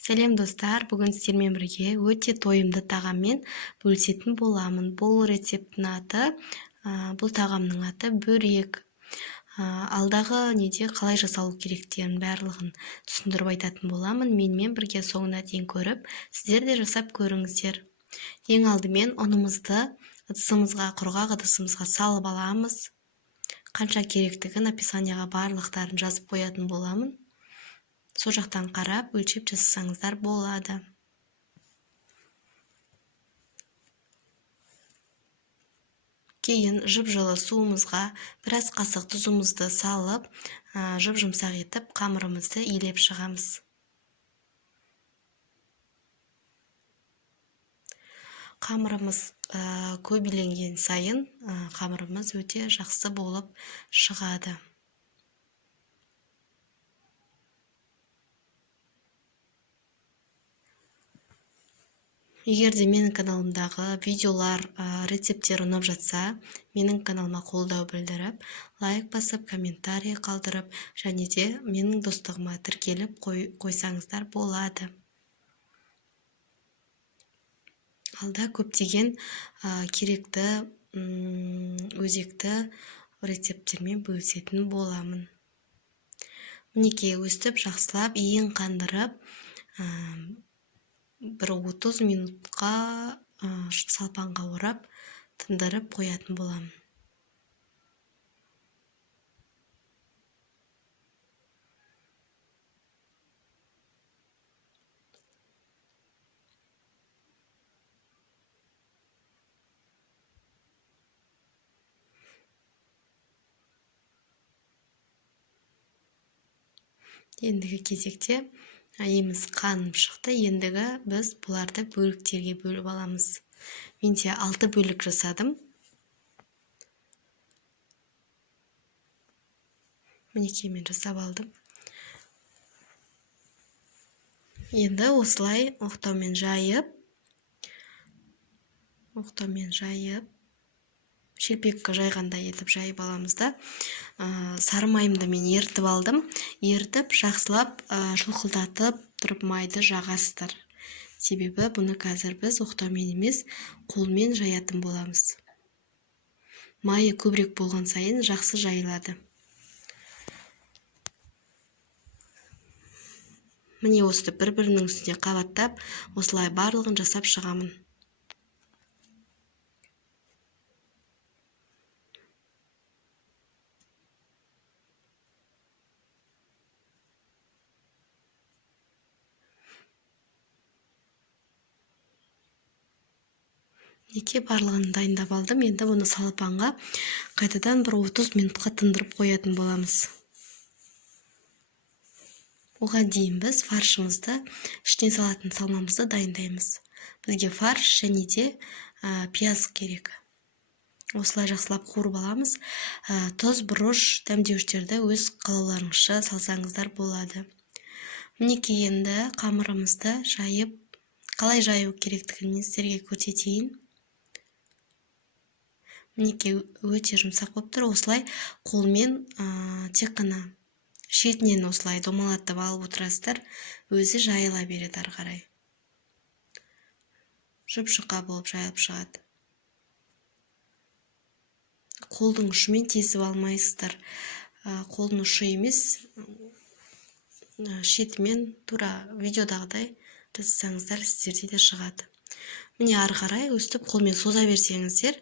Сәлем достар, бүгін сіздермен бірге өте тойымды тағаммен бөлісетін боламын. Бұл рецепттің аты, бұл тағамның аты бөрек. Алдағы неде қалай жасалу керектерін барлығын түсіндіріп айтатын боламын. Менімен бірге соңына дейін көріп, сіздер де жасап көріңіздер. Ең алдымен ұнымызды құрғақ ыдысымызға салып аламыз. Қанша керектігін описанияға барлықтарын жазып қоятын боламын. Сол жақтан қарап, өлшеп жасасаңыздар болады. Кейін жып-жылы суымызға біраз қасық тұзымызды салып, жып-жұмсақ етіп, қамырымызды илеп шығамыз. Қамырымыз көбейленген сайын қамырымыз өте жақсы болып шығады. Егер де менің каналымдағы видеолар, рецепттер ұнап жатса, менің каналыма қолдау білдіріп, лайк басып, комментарий қалдырып, және де менің достығыма тіркеліп қойсаңыздар болады. Алда көптеген керекті, өзекті рецепттермен бөлісетін боламын. Мінекей өстіп жақсылап иін қандырып, бір 30 минутқа салпанға орап, тындырып қоятын боламын. Ендігі кезекте иіміз қанып шықты. Ендігі біз бұларды бөліктерге бөліп аламыз. Менде 6 бөлік жасадым. Мінекей мен жасап алдым. Енді осылай оқтаумен жайып, шелпекке жайғандай етіп жайып аламыз да. Сары майымды мен ертіп алдым. Ертіп, жақсылап шылқылдатып тұрып майды жағасыздар. Себебі бұны қазір біз оқтаумен емес, қолмен жаятын боламыз. Майы көбірек болған сайын жақсы жайылады. Міне осты бір-бірінің үстіне қабаттап, осылай барлығын жасап шығамын. Неке барлығын дайындап алдым. Енді бұны салпанға қайтадан бір 30 минутқа тындырып қоятын боламыз. Оған дейін біз фаршымызды, ішіне салатын салмамызды дайындаймыз. Бізге фарш және де пияз керек. Осылай жақсылап қуырып аламыз. Тұз, бұрыш, дәмдеуіштерді өз қалауларыңызша салсаңыздар болады. Мінекей енді қамырымызды жайып, қалай жаю керектігін мен сіздерге көрсетейін. Мінекей өте жұмсақ болып тұр. Осылай қолмен тек қана шетінен осылай домалатып алып отырасыздар, өзі жайыла береді ары қарай. Жұп-жұқа болып жайылып шығады. Қолдың ұшымен тесіп алмайсыздар. Қолдың ұшы емес, шетімен тура видеодағыдай жасасаңыздар сіздерде де шығады. Міне ары қарай өстіп қолмен соза берсеңіздер,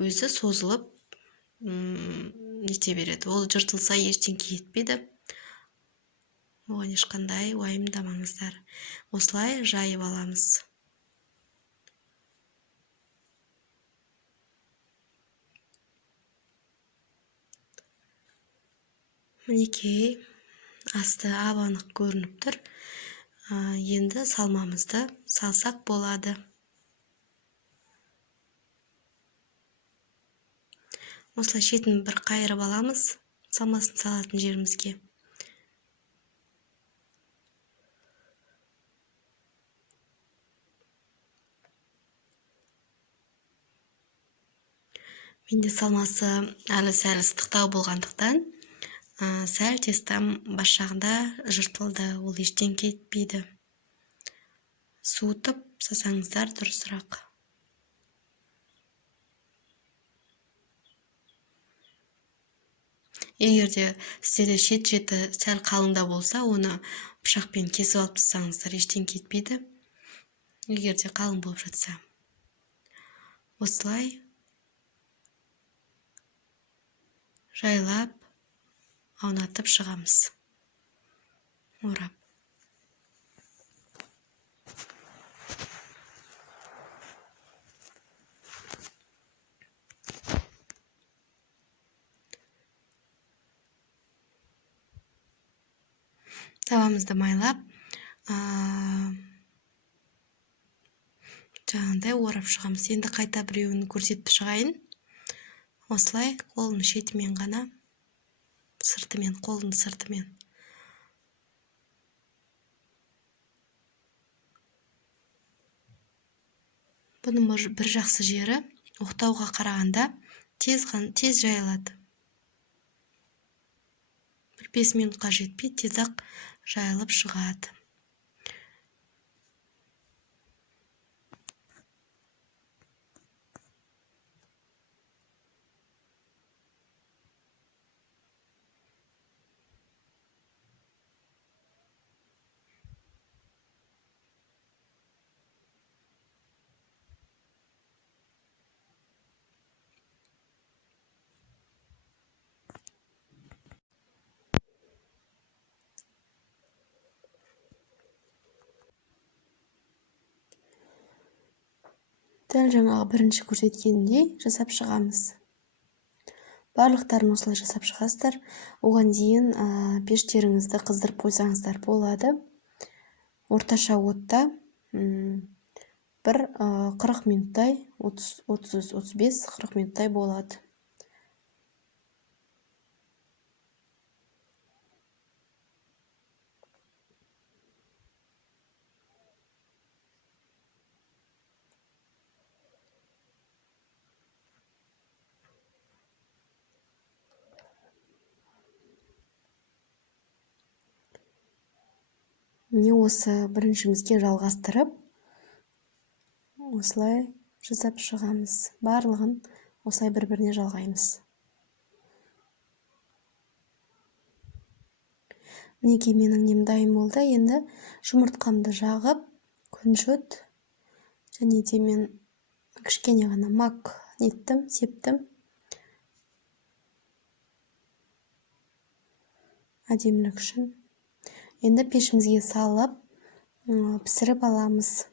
өзі созылып нете береді. Ол жыртылса ештеңе етпейді. Оған ешқандай уайымдамаңыздар. Осылай жайып аламыз. Мінекей асты ап-анық көрініп тұр. Енді салмамызды салсақ болады. Осылай шетін бір қайырып аламыз, салмасын салатын жерімізге. Менде салмасы әлі-сәл ыстықтау болғандықтан, сәл тестам бас жағында жыртылды, ол ештеңе етпейді. суытып жасаңыздар дұрысырақ. Егер де сіздерде шет-шеті сәл қалыңда болса, оны пышақпен кесіп алып тастаңыздар, ештен кетпейді. Егер де қалың болып жатса. Осылай жайлап аунатып шығамыз. Орап. Табамызды майлап, жаңағыдай орап шығамыз. Енді қайта біреуін көрсетіп шығайын. Осылай қолын шетімен ғана, сыртымен, қолын сыртымен. Бұның бір жақсы жері оқтауға қарағанда тез жайылады. 5 минутқа жетпей тез-ақ жайылып шығады. Дәл жаңағы бірінші көрсеткеніндей жасап шығамыз. Барлықтарын осылай жасап шығасыздар. Оған дейін пештеріңізді қыздырып қойсаңыздар болады. Орташа отта бір 40 минуттай, 30-35-40 минуттай болады. Міне осы біріншімізге жалғастырып, осылай жасап шығамыз. Барлығын осылай бір-біріне жалғаймыз. Мінекей менің нем дайын болды. Енді жұмыртқамды жағып, күнжіт және де мен кішкене ғана мак неттім, септім. Әдемілік үшін. Енді пешімізге салып, пісіріп аламыз.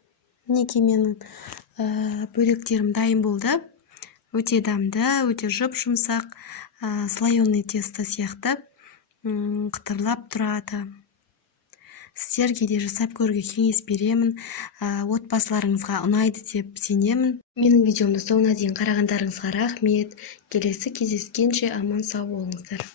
Мінекей менің бөлектерім дайын болды. Өте дәмді, өте жұп-жұмсақ, слоеный тесто сияқты қытырлап тұрады. Сіздерге де жасап көруге кеңес беремін. Отбасыларыңызға ұнайды деп сенемін. Менің видеомды соңына дейін қарағандарыңызға рахмет. Келесі кездескенше аман сау болыңыздар.